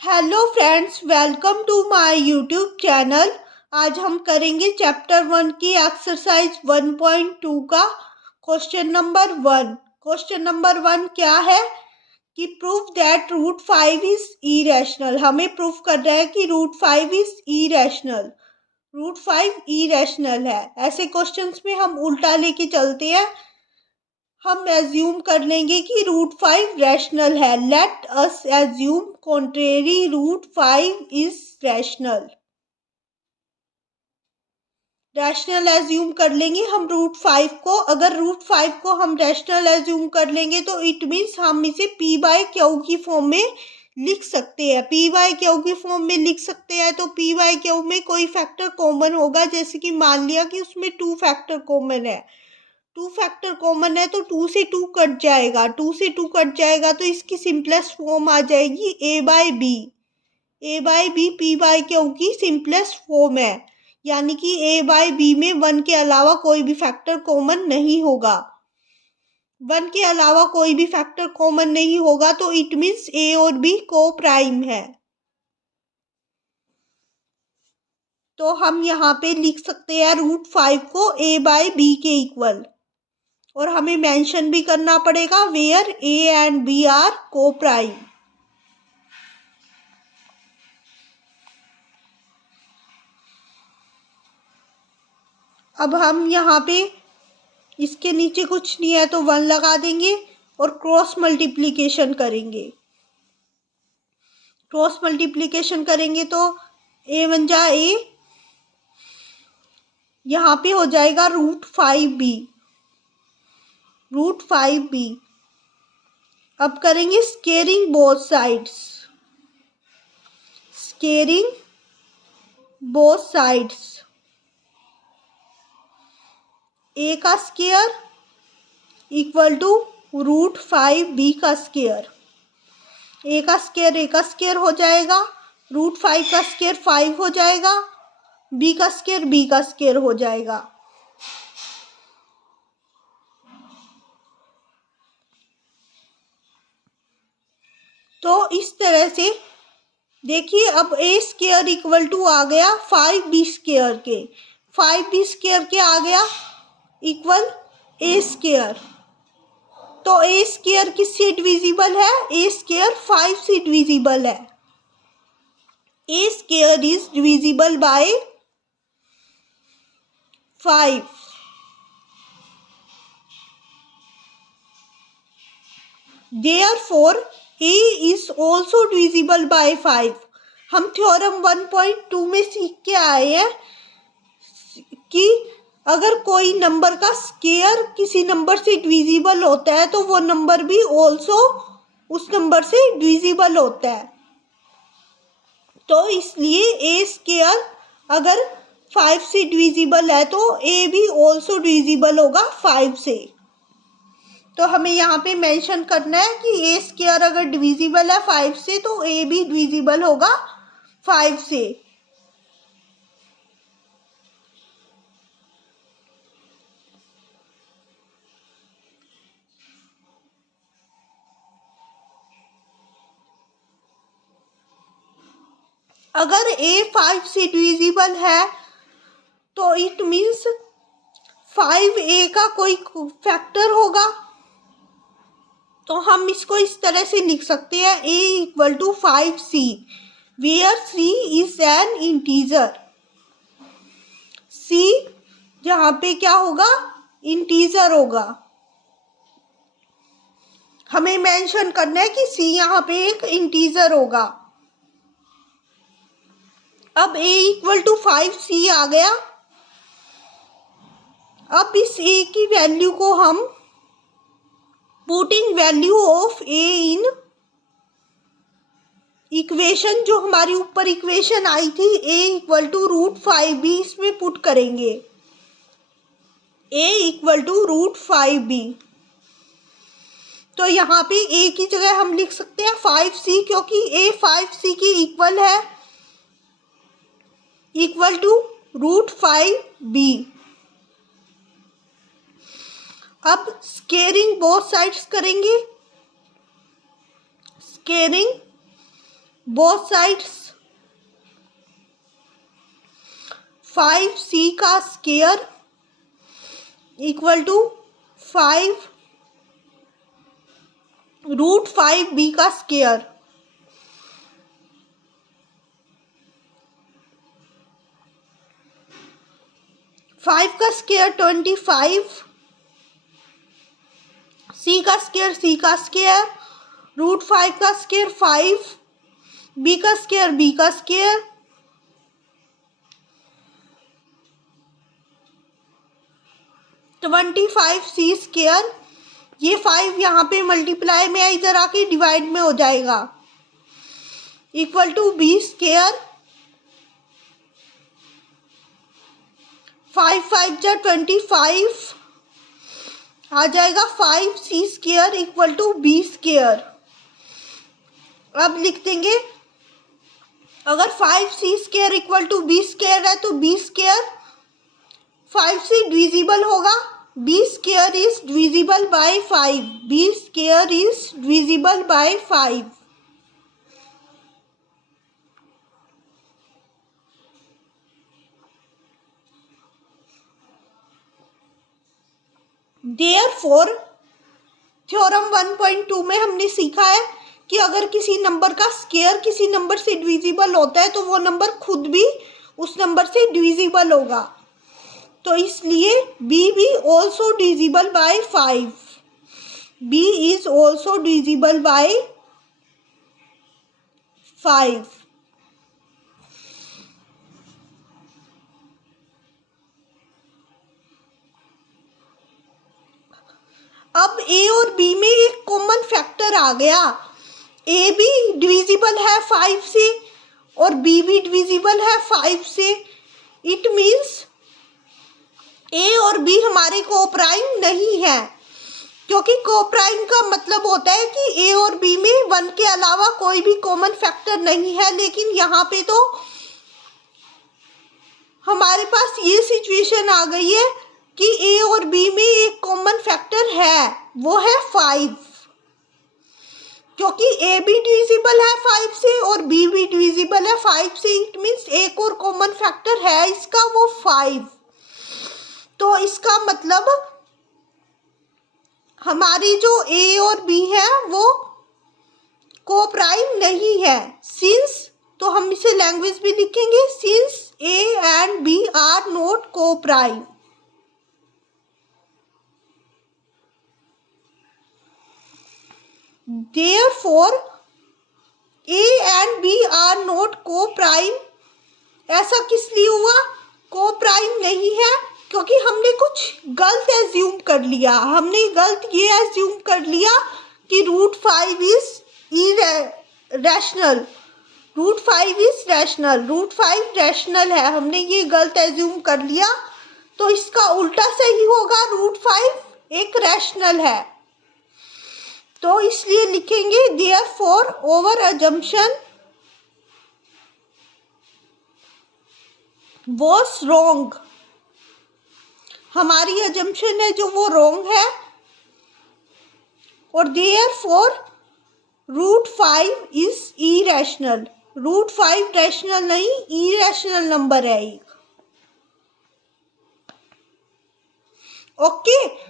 Hello friends, welcome to my YouTube channel. आज हम करेंगे चैप्टर 1 की एक्सरसाइज 1.2 का क्वेश्चन नंबर 1। क्वेश्चन नंबर 1 क्या है कि prove that root 5 is irrational. हमें प्रूफ करना है कि root 5 is irrational. Root 5 irrational है। ऐसे क्वेश्चंस में हम उल्टा लेके चलते हैं। हम एज्यूम कर लेंगे कि रूट 5 रैशनल है। Let us assume contrary root 5 is rational. Rational assume कर लेंगे हम रूट 5 को। अगर रूट 5 को हम रैशनल एज्यूम कर लेंगे तो इट मीन्स हम इसे पी बाय क्यू की फॉर्म में लिख सकते हैं। पी बाय क्यू की फॉर्म में लिख सकते हैं तो पी बाय क्यू में कोई फैक्टर कॉमन होगा। जैसे कि मान लिया कि उसमें 2 फैक्टर कॉमन है। 2 फैक्टर कॉमन है तो 2 से 2 कट जाएगा। 2 से 2 कट जाएगा तो इसकी सिंपलेस्ट फॉर्म आ जाएगी A by B. A by B P by Q की सिंपलेस्ट फॉर्म है। यानी कि ए बाय बी में 1 के अलावा कोई भी फैक्टर कॉमन नहीं होगा। 1 के अलावा कोई भी फैक्टर कॉमन नहीं होगा तो इट मीन्स ए और बी को प्राइम है। तो हम यहाँ पे लिख सकते हैं रूट 5 को ए बाय बी के इक्वल। और हमें मेंशन भी करना पड़ेगा where a and b are coprime. अब हम यहाँ पे इसके नीचे कुछ नहीं है तो 1 लगा देंगे और क्रॉस मल्टीप्लिकेशन करेंगे। क्रॉस मल्टीप्लिकेशन करेंगे तो ए 1 जा ए, यहाँ पे हो जाएगा रूट 5b। Root 5b। अब करेंगे squaring both sides. Squaring both sides. A का square equal to root 5b का स्केयर। ए का स्केयर हो जाएगा, रूट 5 का स्केयर 5 हो जाएगा, बी का स्केयर हो जाएगा। तो इस तरह से देखिए, अब ए स्केयर इक्वल टू आ गया 5b स्केयर के। 5b स्केयर के आ गया इक्वल ए स्केयर। तो ए स्केयर किससे डिविजिबल है? ए स्केयर 5 से डिविजिबल है। A square is divisible by 5। Therefore, A is also divisible by 5। हम थ्योरम 1.2 में सीख के आए हैं कि अगर कोई नंबर का स्केयर किसी नंबर से डिविजिबल होता है तो वो नंबर भी ऑल्सो उस नंबर से डिविजिबल होता है। तो इसलिए ए स्केयर अगर 5 से डिविजिबल है तो ए भी ऑल्सो डिविजिबल होगा 5 से। तो हमें यहाँ पे मेंशन करना है कि ए स्केयर अगर डिविजिबल है 5 से तो ए भी डिविजिबल होगा 5 से। अगर ए 5 से डिविजिबल है तो इट मीन्स 5a का कोई फैक्टर होगा। तो हम इसको इस तरह से लिख सकते हैं a equal to 5c where c is an integer. c जहाँ पे क्या होगा? इंटीजर होगा। हमें मेंशन करना है कि c यहाँ पे एक इंटीजर होगा। अब a इक्वल टू 5c आ गया। अब इस a की वैल्यू को हम putting value of a in equation, जो हमारी ऊपर इक्वेशन आई थी a equal to root 5b, इसमें पुट करेंगे। a equal to root 5b। तो यहाँ पे a की जगह हम लिख सकते हैं 5c, क्योंकि a 5c की इक्वल है, इक्वल टू रूट 5b। अब स्केयरिंग बोथ साइड्स करेंगे। स्केयरिंग बोथ साइड्स 5c का square equal to 5 root 5b का स्क्वायर। फाइव का स्क्वायर 25, c का स्क्वायर रूट 5 का स्क्वायर 5, b का स्क्वायर 25c स्क्वायर। ये 5 यहाँ पे मल्टीप्लाई में इधर आके डिवाइड में हो जाएगा इक्वल टू b स्क्वायर 5 5 जा 25 आ जाएगा 5c square equal to b square. अब लिख देंगे अगर 5c square equal to b square है तो b स्क्वायर 5 से डिविजिबल होगा। b square is divisible by 5, b square is divisible by 5। Therefore theorem 1.2 में हमने सीखा है कि अगर किसी नंबर का स्क्वायर किसी नंबर से डिविजिबल होता है तो वो नंबर खुद भी उस नंबर से डिविजिबल होगा। तो इसलिए b भी also divisible by 5, b is also divisible by 5। अब a और b में एक कॉमन फैक्टर आ गया। a भी डिविजिबल है 5 से और b भी डिविजिबल है 5 से। इट मीन्स a और b हमारे कोप्राइम नहीं है, क्योंकि कोप्राइम का मतलब होता है कि a और b में 1 के अलावा कोई भी कॉमन फैक्टर नहीं है। लेकिन यहाँ पे तो हमारे पास ये सिचुएशन आ गई है कि a और b में एक कॉमन फैक्टर है, वो है 5, क्योंकि a भी डिविजिबल है 5 से और b भी डिविजिबल है 5 से। इट मीन्स एक और कॉमन फैक्टर है इसका, वो 5। तो इसका मतलब हमारी जो a और b है वो कोप्राइम नहीं है। सिंस, तो हम इसे लैंग्वेज भी लिखेंगे, since a and b are not coprime. Therefore, A and B are not co-prime। ऐसा किस लिए हुआ? co-prime नहीं है क्योंकि हमने कुछ गलत एज्यूम कर लिया। हमने गलत ये एज्यूम कर लिया कि root 5 is rational, root 5 is rational, root 5 rational है। हमने ये गलत एज्यूम कर लिया, तो इसका उल्टा सही होगा, रूट 5 एक रैशनल है। तो इसलिए लिखेंगे therefore our assumption was wrong. हमारी अजम्पशन है जो वो रॉन्ग है। और therefore root 5 is irrational. Root 5 rational नहीं, इरेशनल नंबर है एक। ओके।